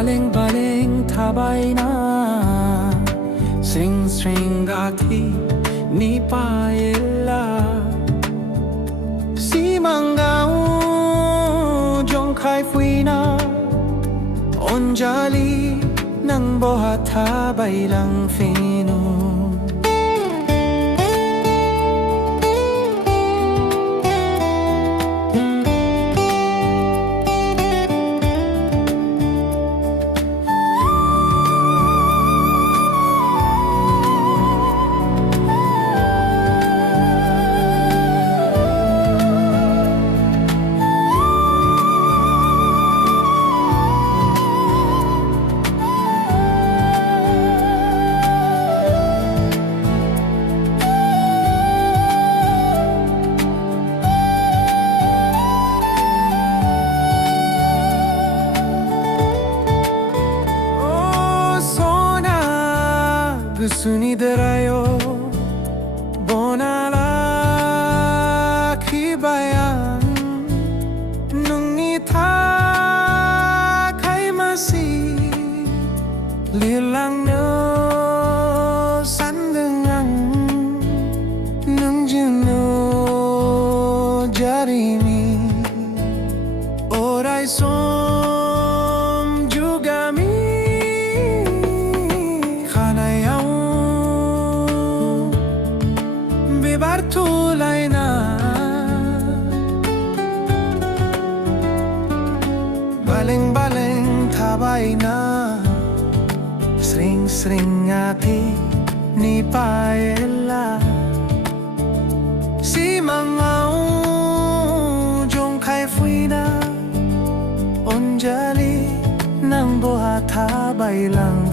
Baling-baling tabay na Sing-string gati ni paella Si mangao jong kai fui na Onjali nang bohat tabay lang finu Gusto ni darayo Bonala kibayang Nung nita kay masi Lilang no sandangang Nung juno jarimi Oray som juga mi Bartulay na Baling-baling tabay na Sring-sring ati ni paella Si mangao jong kai fui na Onjali nang bohat tabay lang